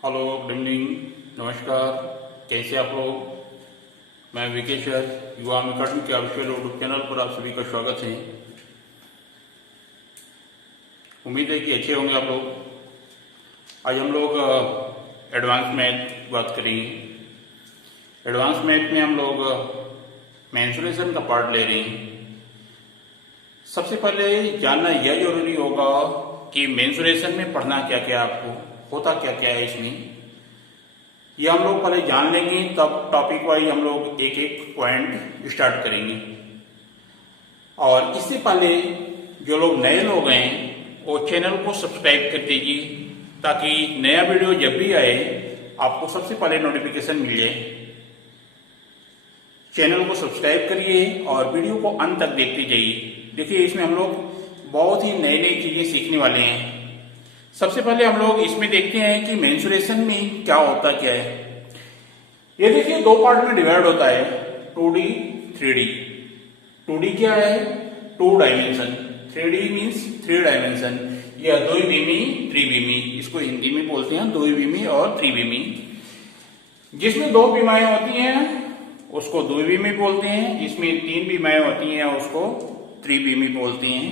Hello, good evening, नमस्कार। कैसे आप लोग? मैं विकेश सर, युवा अकादमी के ऑफिशियल यूट्यूब चैनल पर आप सभी का स्वागत है। उम्मीद है कि अच्छे होंगे आप लोग। आज हम लोग एडवांस मैथ की बात करेंगे। एडवांस मैथ में हम लोग मेंसुरेशन का पार्ट ले रहे हैं। सबसे पहले जानना यह जरूरी होगा कि मेंसुरेशन में पढ़ना क्या क्या आपको होता क्या क्या है इसमें, ये हम लोग पहले जान लेंगे, तब टॉपिक वाइज हम लोग एक एक पॉइंट स्टार्ट करेंगे। और इससे पहले जो लोग नए लोग हैं वो चैनल को सब्सक्राइब कर दीजिए, ताकि नया वीडियो जब भी आए आपको सबसे पहले नोटिफिकेशन मिल जाए। चैनल को सब्सक्राइब करिए और वीडियो को अंत तक देखते जाइए। देखिए, इसमें हम लोग बहुत ही नई नई चीजें सीखने वाले हैं। सबसे पहले हम लोग इसमें देखते हैं कि मेंसुरेशन में क्या होता क्या है। ये देखिए, दो पार्ट में डिवाइड होता है, 2D 3D। 2D क्या है? 2 डायमेंशन। 3D मीन्स 3 डायमेंशन या द्विविमी त्रिविमी, इसको हिंदी में बोलते हैं द्विविमी और त्रिविमी। जिसमें 2 विमाएं होती हैं उसको द्विविमी बोलते हैं, जिसमें 3 विमाएं होती हैं उसको त्रिविमी बोलते हैं।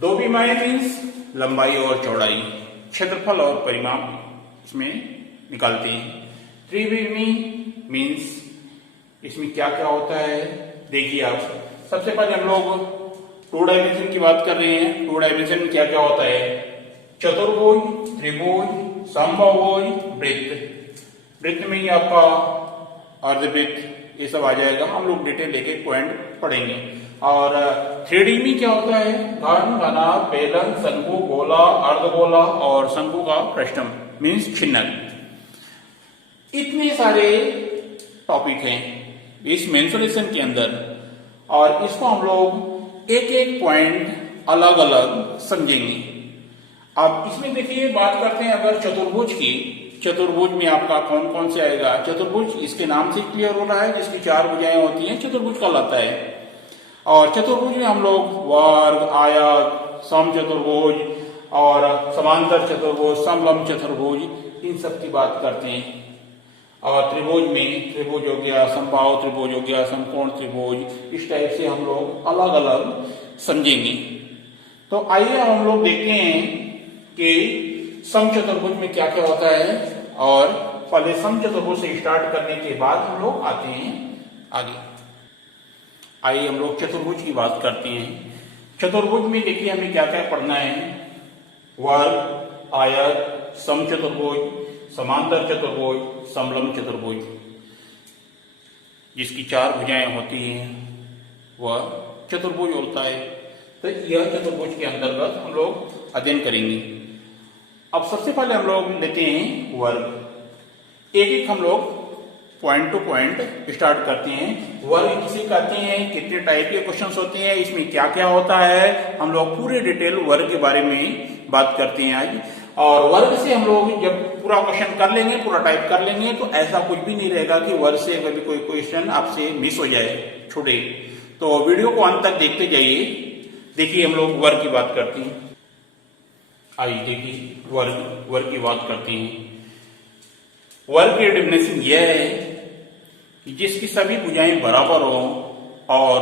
2 विमाएं मीन्स लंबाई और चौड़ाई, क्षेत्रफल और परिमाप इसमें निकालते हैं। त्रिविमी मीन्स इसमें क्या क्या होता है। देखिए आप, सबसे पहले हम लोग 2 डायमेंशन की बात कर रहे हैं। 2 डायमेंशन में क्या क्या होता है? चतुर्भुज, त्रिभुज, समबाहुभुज, वृत्त। वृत्त में ही आपका अर्धवृत्त ये सब आ जाएगा। हम लोग डिटेल एक एक पॉइंट पढ़ेंगे। और 3D में क्या होता है? घन, घना, बेलन, शंकु, गोला, अर्धगोला और शंकु का फ्रस्टम मीन्स छिन्नक। इतने सारे टॉपिक हैं इस मेंसुरेशन के अंदर, और इसको हम लोग एक एक पॉइंट अलग अलग समझेंगे। अब इसमें देखिए, बात करते हैं अगर चतुर्भुज की। चतुर्भुज में आपका कौन कौन से आएगा? चतुर्भुज इसके नाम से क्लियर हो रहा है, जिसकी 4 भुजाएं होती हैं चतुर्भुज कहलाता है। और चतुर्भुज में हम लोग वर्ग, आयत, समचतुर्भुज और समांतर चतुर्भुज, समलंब चतुर्भुज, इन सब की बात करते हैं। और त्रिभुज में त्रिभुज हो गया, समबाहु त्रिभुज हो गया, समकोण त्रिभुज, इस टाइप से हम लोग अलग अलग समझेंगे। तो आइए हम लोग देखते हैं कि समचतुर्भुज में क्या क्या होता है, और पहले समचतुर्भुज से स्टार्ट करने के बाद हम लोग आते हैं आगे। आइए हम लोग चतुर्भुज की बात करते हैं। चतुर्भुज में देखिए हमें क्या क्या पढ़ना है। वर्ग, आयत, समचतुर्भुज, समांतर चतुर्भुज, समलंब चतुर्भुज, जिसकी 4 भुजाएं होती हैं वह चतुर्भुज होता है। तो यह चतुर्भुज के अंतर्गत हम लोग अध्ययन करेंगे। अब सबसे पहले हम लोग लेते हैं वर्ग। एक एक हम लोग पॉइंट टू पॉइंट स्टार्ट करते हैं। वर्ग किसे कहते हैं, कितने टाइप के क्वेश्चंस होते हैं, इसमें क्या क्या होता है, हम लोग पूरे डिटेल वर्ग के बारे में बात करते हैं आज। और वर्ग से हम लोग जब पूरा क्वेश्चन कर लेंगे, पूरा टाइप कर लेंगे, तो ऐसा कुछ भी नहीं रहेगा कि वर्ग से कभी कोई क्वेश्चन आपसे मिस हो जाए, छूटे। तो वीडियो को अंत तक देखते जाइए। देखिए, हम लोग वर्ग की बात करते हैं। आइए देखिए, वर्ग की बात करते हैं। वर्ग की डेफिनेशन यह है कि जिसकी सभी भुजाएं बराबर हो और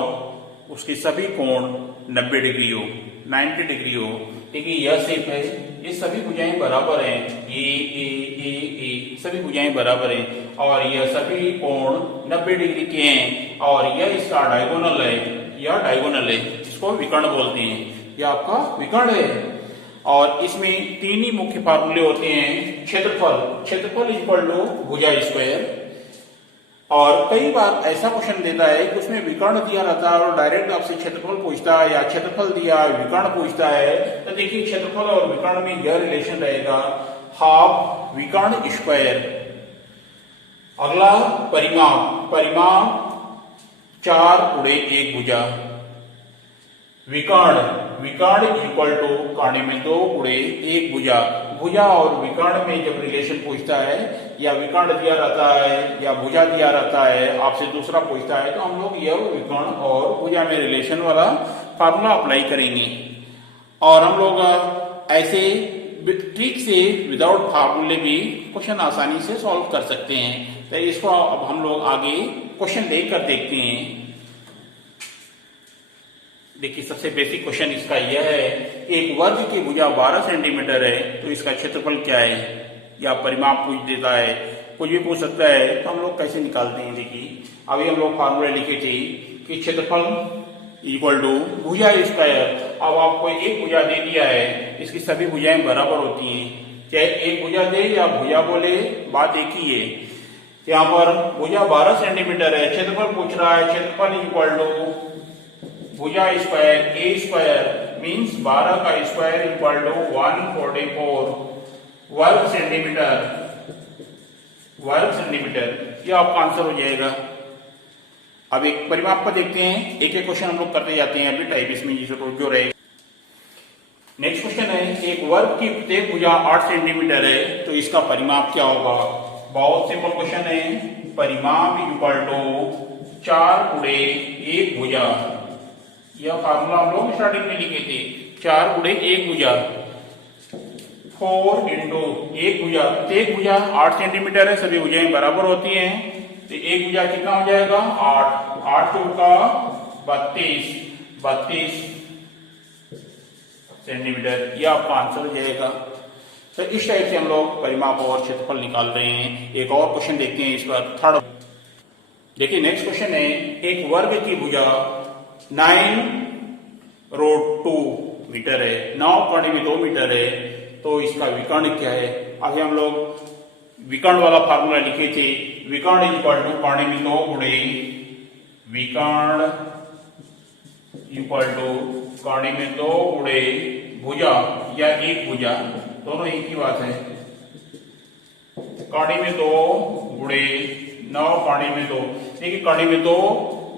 उसके सभी कोण 90 डिग्री हो, 90 डिग्री हो। देखिए, यह शेप है, ये सभी भुजाएं बराबर हैं, ए सभी भुजाएं बराबर हैं, और यह सभी कोण 90 डिग्री के हैं, और यह इसका डायगोनल है। यह डायगोनल है, इसको विकर्ण बोलते हैं। यह आपका विकर्ण है। और इसमें 3 ही मुख्य फार्मूले होते हैं। क्षेत्रफल इक्वल टू भुजा स्क्वायर। और कई बार ऐसा क्वेश्चन देता है कि उसमें विकर्ण दिया रहता है और डायरेक्ट आपसे क्षेत्रफल पूछता है, या क्षेत्रफल दिया विकर्ण पूछता है। तो देखिए, क्षेत्रफल और विकर्ण में यह रिलेशन रहेगा, हाफ विकर्ण स्क्वायर। अगला परिमाप 4 × 1 भुजा। विकर्ण इक्वल टू कर्ण में 2 × 1 भुजा। भुजा और विकर्ण में जब रिलेशन पूछता है, या विकर्ण दिया रहता है या भुजा दिया रहता है, आपसे दूसरा पूछता है, तो हम लोग यह विकर्ण और भुजा में रिलेशन वाला फार्मूला अप्लाई करेंगे। और हम लोग ऐसे ट्रिक से विदाउट फार्मूले भी क्वेश्चन आसानी से सॉल्व कर सकते हैं। तो इसको अब हम लोग आगे क्वेश्चन देखकर देखते हैं। देखिए सबसे बेसिक क्वेश्चन इसका यह है, एक वर्ग की भुजा 12 सेंटीमीटर है तो इसका क्षेत्रफल क्या है, या परिमाप पूछ देता है, कुछ भी पूछ सकता है। तो हम लोग कैसे निकालते हैं, देखिए अभी हम लोग फार्मूला लिखे थे कि क्षेत्रफल इक्वल टू भुजा स्क्वायर। अब आपको एक भुजा दे दिया है, इसकी सभी भुजाएं बराबर होती हैं, चाहे एक भुजा दे या भुजा बोले, बात एक ही है। यहाँ पर भुजा 12 सेंटीमीटर है, क्षेत्रफल पूछ रहा है, क्षेत्रफल इक्वल टू भुजा स्क्वायर ए स्क्वायर मीन्स 12 का स्क्वायर इक्वल टू 144 वर्ग सेंटीमीटर। यह आपका आंसर हो जाएगा। अब एक परिमाप पर देखते हैं, एक एक क्वेश्चन हम लोग करते जाते हैं अभी टाइप इसमें जो रहेगा। नेक्स्ट क्वेश्चन है, एक वर्ग की प्रत्येक भुजा 8 सेंटीमीटर है तो इसका परिमाप क्या होगा। बहुत सिंपल क्वेश्चन है, परिमाप इक्वल टू 4 गुणे 1 भुजा। यह फार्मूला हम लोग स्टार्टिंग में लिखे थे, 4 गुणे 1 भुजा 4 इंटू 1 भुजा। एक भुजा 8 सेंटीमीटर है, सभी भुजाएं बराबर होती हैं, तो एक भुजा कितना हो जाएगा 8, 8 चौका 32 सेंटीमीटर। यह आपका आंसर हो जाएगा। तो इस टाइप से हम लोग परिमाप और क्षेत्रफल निकाल रहे हैं। एक और क्वेश्चन देखते हैं इस पर, थर्ड। देखिए नेक्स्ट क्वेश्चन है, एक वर्ग की भुजा 9√2 मीटर है, 9 कर्ण में 2 मीटर है, तो इसका विकर्ण क्या है। अभी हम लोग विकर्ण वाला फार्मूला लिखे थे, विकर्ण इक्वल टू कर्ण में 2 गुणे विकर्ण इक्वल टू कर्ण में 2 गुणे भुजा या एक भुजा, दोनों एक ही बात है। कर्ण में 2 गुणे 9 कर्ण में 2, देखिए कर्ण में 2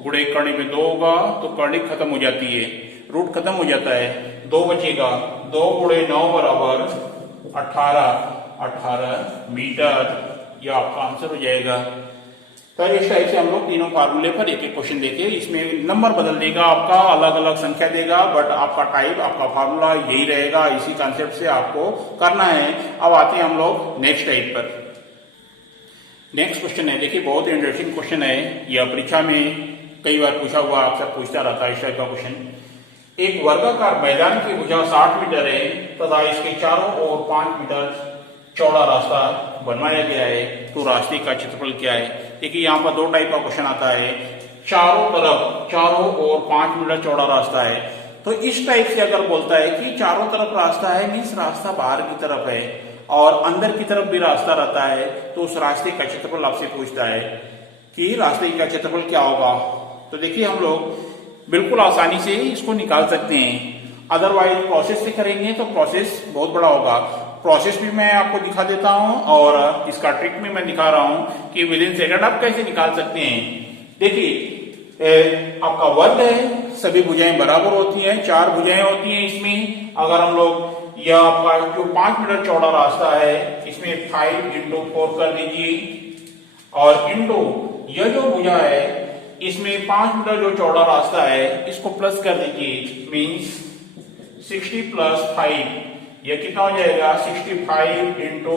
गुणे कर्ण में 2 होगा तो कर्ण खत्म हो जाती है, रूट खत्म हो जाता है, 2 बचेगा, 2 गुणे 9 बराबर 18 मीटर। यह आपका आंसर हो जाएगा। तो इस टाइप से हम लोग तीनों फार्मूले पर एक एक क्वेश्चन देखे, इसमें नंबर बदल देगा आपका, अलग अलग संख्या देगा, बट आपका टाइप, आपका फार्मूला यही रहेगा। इसी कंसेप्ट से आपको करना है। अब आते हैं हम लोग नेक्स्ट टाइप पर। नेक्स्ट क्वेश्चन है, देखिए बहुत इंटरेस्टिंग क्वेश्चन है, यह परीक्षा में कई बार पूछा हुआ, अक्सर पूछता रहता है इस टाइप का क्वेश्चन। एक वर्गाकार मैदान की भुजा 60 मीटर है तथा इसके चारों ओर 5 मीटर चौड़ा रास्ता बनवाया गया है, तो रास्ते का क्षेत्रफल क्या है। देखिए यहाँ पर 2 टाइप का क्वेश्चन आता है, चारों ओर 5 मीटर चौड़ा रास्ता है। तो इस टाइप से अगर बोलता है कि चारों तरफ रास्ता है, मीन्स रास्ता बाहर की तरफ है और अंदर की तरफ भी रास्ता रहता है, तो उस रास्ते का क्षेत्रफल आपसे पूछता है कि रास्ते का क्षेत्रफल क्या होगा। तो देखिए हम लोग बिल्कुल आसानी से इसको निकाल सकते हैं, अदरवाइज प्रोसेस से करेंगे तो प्रोसेस बहुत बड़ा होगा। प्रोसेस भी मैं आपको दिखा देता हूं और इसका ट्रिक भी मैं दिखा रहा हूं कि विद इन सेकंड आप कैसे निकाल सकते हैं। देखिए आपका वर्ग है, सभी भुजाएं बराबर होती हैं, 4 भुजाएं होती हैं इसमें। अगर हम लोग यह आपका जो 5 मीटर चौड़ा रास्ता है, इसमें 5 इंटू 4 कर दीजिए और इंटू यह जो भुजा है इसमें 5 मीटर जो चौड़ा रास्ता है इसको प्लस कर दीजिए, मीन्स 60 प्लस 5, यह कितना हो जाएगा 65 इंटू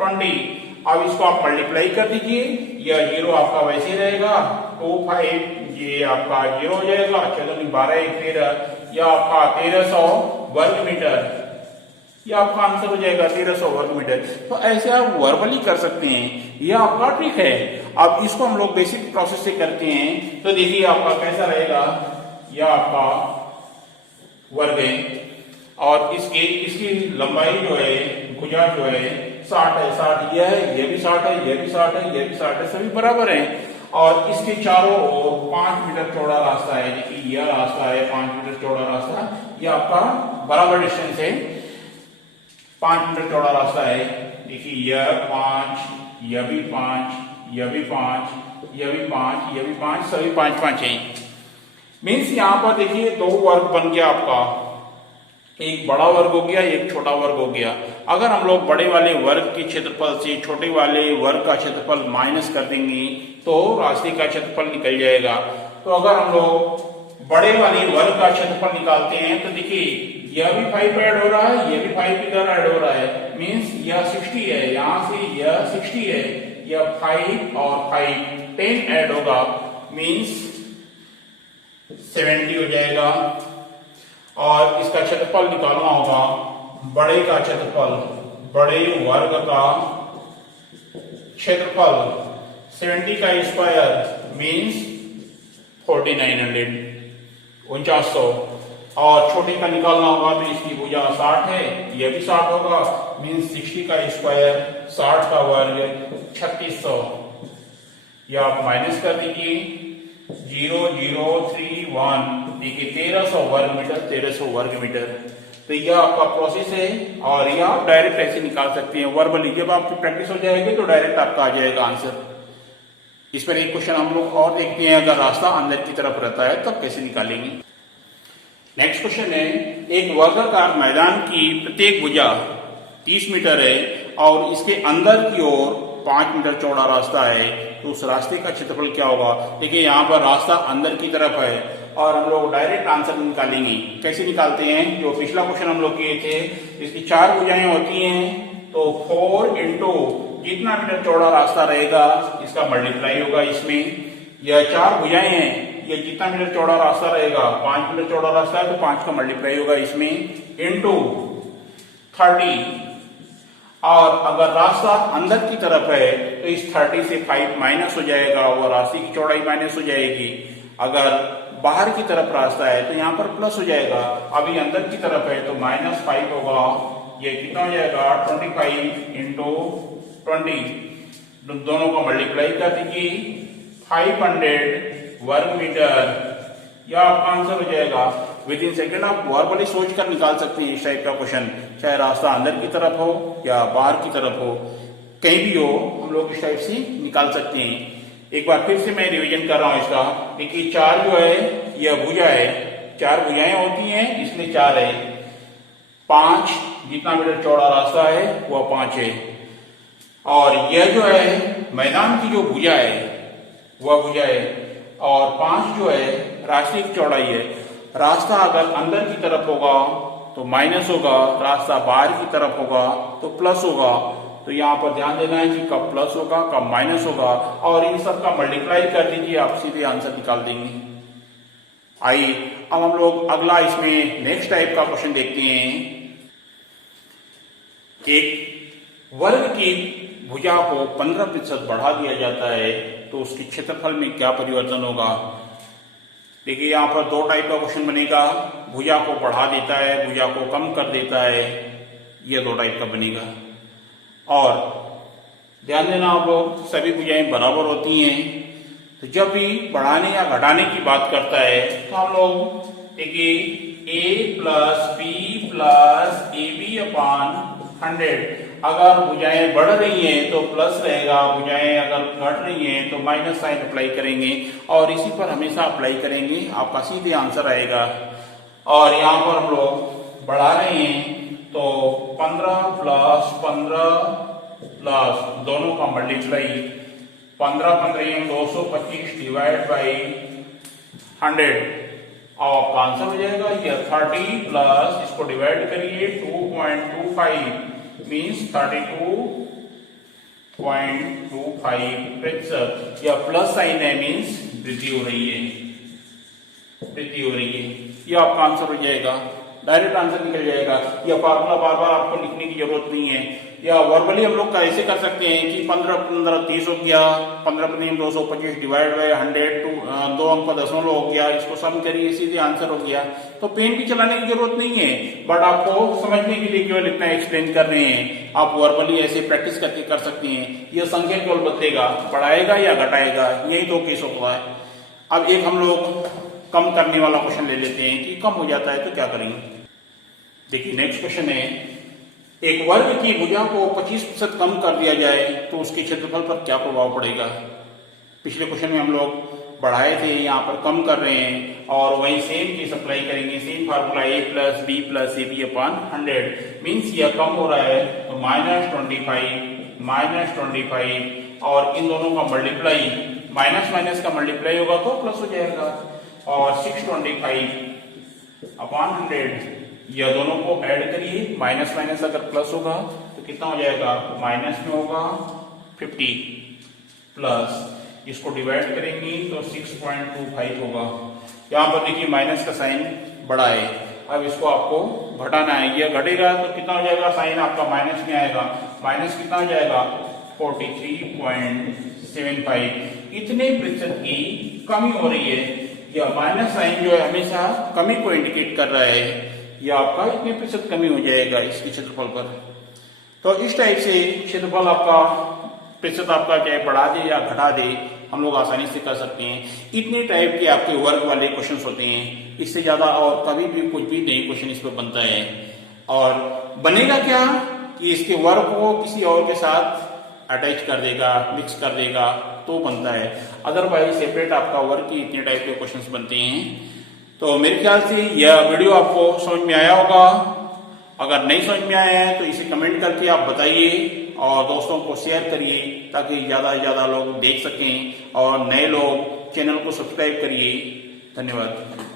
20। अब इसको आप मल्टीप्लाई कर दीजिए, यह 0 आपका वैसे ही रहेगा, 25 ये आपका 0 हो जाएगा, चलो 12 1 13, यह आपका 1300 वर्ग मीटर, यह आपका आंसर हो जाएगा 1300 वर्ग मीटर। तो ऐसे आप वर्बली कर सकते हैं, यह आपका ट्रिक है। अब इसको हम लोग बेसिक प्रोसेस से करते हैं, तो देखिए आपका कैसा रहेगा, यह आपका वर्ग है और इसकी लंबाई जो है, भुजा जो है 60 है, 60 यह है, यह भी 60 है, यह भी 60 है, यह भी 60 है, सभी बराबर हैं। और इसके चारों ओर 5 मीटर चौड़ा रास्ता है, देखिए यह रास्ता है 5 मीटर चौड़ा रास्ता, यह आपका बराबर डिस्टेंस है, 5 मीटर चौड़ा रास्ता है। देखिए यह 5, यह भी 5, यह भी 5, यह भी 5, यह भी 5, सभी 5 5 है। मीन्स यहाँ पर देखिए 2 वर्ग बन गया आपका, एक बड़ा वर्ग हो गया, एक छोटा वर्ग हो गया। अगर हम लोग बड़े वाले वर्ग के क्षेत्रफल से छोटे वाले वर्ग का क्षेत्रफल माइनस कर देंगे तो रास्ते का क्षेत्रफल निकल जाएगा। तो अगर हम लोग बड़े वाले वर्ग का क्षेत्रफल निकालते हैं तो देखिए यह भी 5 ऐड हो रहा है, यह भी 5 इधर ऐड हो रहा है, मींस यह 60 है, यहां से यह 60 है, यह 5 और 5 10 ऐड होगा, मींस 70 हो जाएगा। और इसका क्षेत्रफल निकालना होगा, बड़े का क्षेत्रफल, बड़े वर्ग का क्षेत्रफल 70 का स्क्वायर मीन्स 4900 4900, और छोटे का निकालना होगा तो इसकी भुजा 60 है, यह भी 60 होगा, मीन्स 60 का स्क्वायर 60 का वर्ग 3600। यह आप माइनस कर दीजिए, 0031, देखिए 1300 वर्ग मीटर, 1300 वर्ग मीटर। तो यह आपका प्रोसेस है और यह आप डायरेक्ट ऐसे निकाल सकते हैं वर्बली। जब आपकी प्रैक्टिस हो जाएगी तो डायरेक्ट आपका आ जाएगा आंसर। इस पर एक क्वेश्चन हम लोग और देखते हैं, अगर रास्ता अंदर की तरफ रहता है तब कैसे निकालेंगे। नेक्स्ट क्वेश्चन है, एक वर्गाकार मैदान की प्रत्येक भुजा 30 मीटर है और इसके अंदर की ओर 5 मीटर चौड़ा रास्ता है, तो उस रास्ते का क्षेत्रफल क्या होगा। देखिए यहाँ पर रास्ता अंदर की तरफ है और हम लोग डायरेक्ट आंसर निकालेंगे। कैसे निकालते हैं, जो पिछला क्वेश्चन हम लोग किए थे, इसकी 4 भुजाएं होती हैं, तो 4 इंटू जितना मीटर चौड़ा रास्ता रहेगा इसका मल्टीप्लाई होगा इसमें। यह 4 भुजाएं हैं, ये जितना मीटर चौड़ा रास्ता रहेगा, 5 मीटर चौड़ा रास्ता है तो 5 का मल्टीप्लाई होगा इसमें, इंटू 30। और अगर रास्ता अंदर की तरफ है तो इस 30 से 5 माइनस हो जाएगा, वो रास्ते की चौड़ाई माइनस हो जाएगी। अगर बाहर की तरफ रास्ता है तो यहाँ पर प्लस हो जाएगा, अभी अंदर की तरफ है तो -5 होगा। ये कितना हो जाएगा, 25 इंटू 20, दोनों को मल्टीप्लाई कर दीजिए, 500 वर्ग मीटर। यह आपका आंसर हो जाएगा। विद इन सेकेंड आप वर्बली सोच कर निकाल सकते हैं इस टाइप का क्वेश्चन, चाहे रास्ता अंदर की तरफ हो या बाहर की तरफ हो, कहीं भी हो हम लोग इस टाइप से निकाल सकते हैं। एक बार फिर से मैं रिवीजन कर रहा हूं इसका। देखिए 4 जो है यह भुजा है, 4 भुजाएं होती हैं इसलिए 4 है। 5 जितना मीटर चौड़ा रास्ता है वह 5 है, और यह जो है मैदान की जो भुजा है वह भुजा है, और 5 जो है रास्ते की चौड़ाई है। रास्ता अगर अंदर की तरफ होगा तो माइनस होगा, रास्ता बाहर की तरफ होगा तो प्लस होगा। तो यहाँ पर ध्यान देना है कि कब प्लस होगा कब माइनस होगा, और इन सब का मल्टीप्लाई कर दीजिए, आप सीधे आंसर निकाल देंगे। आइए अब हम लोग अगला इसमें नेक्स्ट टाइप का क्वेश्चन देखते हैं। एक वर्ग की भुजा को 15% बढ़ा दिया जाता है तो उसके क्षेत्रफल में क्या परिवर्तन होगा। देखिए यहाँ पर 2 टाइप का क्वेश्चन बनेगा, भुजा को बढ़ा देता है, भुजा को कम कर देता है, यह 2 टाइप का बनेगा। और ध्यान देना आप लोग, सभी भुजाएं बराबर होती हैं, तो जब भी बढ़ाने या घटाने की बात करता है तो हम लोग देखिए a plus B plus A B upon 100। अगर भुजाएं बढ़ रही हैं तो प्लस रहेगा, भुजाएं अगर घट रही हैं तो माइनस साइन अप्लाई करेंगे, और इसी पर हमेशा अप्लाई करेंगे, आपका सीधे आंसर आएगा। और यहाँ पर हम लोग बढ़ा रहे हैं तो 15 प्लस 15 प्लस दोनों का मल्टीप्लाई, 15 15 225 डिवाइड बाई 100, और आपका आंसर हो जाएगा यह 30 प्लस इसको डिवाइड करिए 2.25 मीन्स 32.25%। यह प्लस साइन है, मीन्स वृद्धि हो रही है, वृद्धि हो रही है। यह आपका आंसर हो जाएगा, डायरेक्ट आंसर निकल जाएगा। यह फार्मूला बार बार आपको लिखने की जरूरत नहीं है। या वर्बली हम लोग ऐसे कर सकते हैं कि 15 15 30 हो गया, 15 15 225 डिवाइड बाय 100, 2 अंक का दशमलव हो गया, इसको सम करिए सीधे आंसर हो गया। तो पेन भी चलाने की जरूरत नहीं है, बट आपको समझने के लिए केवल इतना एक्सप्लेन कर रहे हैं। आप वर्बली ऐसे प्रैक्टिस करके कर सकते हैं। यह संख्या केवल बदलेगा, बढ़ाएगा या घटाएगा, यही 2 केस होता है। अब एक हम लोग कम करने वाला क्वेश्चन ले लेते हैं कि कम हो जाता है तो क्या करेंगे। देखिए नेक्स्ट क्वेश्चन है, एक वर्ग की भुजा को 25% कम कर दिया जाए तो उसके क्षेत्रफल पर क्या प्रभाव पड़ेगा। पिछले क्वेश्चन में हम लोग बढ़ाए थे, यहाँ पर कम कर रहे हैं, और वही सेम केस अप्लाई करेंगे, same formula a plus B plus A B upon 100 means यह कम हो रहा है तो -25 और इन दोनों का मल्टीप्लाई, माइनस माइनस का मल्टीप्लाई होगा तो प्लस हो जाएगा, और 625 अपॉन 100 यह दोनों को ऐड करिए, माइनस माइनस अगर प्लस होगा तो कितना हो जाएगा, माइनस में होगा 50 प्लस इसको डिवाइड करेंगे तो 6.25 होगा। यहाँ पर देखिए माइनस का साइन बड़ा है, अब इसको आपको घटाना है, यह घटेगा तो कितना हो जाएगा, साइन आपका माइनस में आएगा, माइनस कितना हो जाएगा 43.75। इतने प्रतिशत की कमी हो रही है। यह माइनस साइन जो है हमेशा कमी को इंडिकेट कर रहा है, यह आपका इतने प्रतिशत कमी हो जाएगा इसके क्षेत्रफल पर। तो इस टाइप से क्षेत्रफल आपका प्रतिशत आपका चाहे बढ़ा दे या घटा दे, हम लोग आसानी से कर सकते हैं। इतने टाइप के आपके वर्ग वाले क्वेश्चंस होते हैं, इससे ज्यादा और कभी भी कुछ भी नहीं क्वेश्चन इस पर बनता है। और बनेगा क्या कि इसके वर्ग को किसी और के साथ अटैच कर देगा, मिक्स कर देगा तो बनता है, अदरवाइज सेपरेट आपका वर्ग की इतने टाइप के क्वेश्चंस बनते हैं। तो मेरे ख्याल से यह वीडियो आपको समझ में आया होगा। अगर नहीं समझ में आया है तो इसे कमेंट करके आप बताइए और दोस्तों को शेयर करिए ताकि ज्यादा से ज्यादा लोग देख सकें और नए लोग चैनल को सब्सक्राइब करिए। धन्यवाद।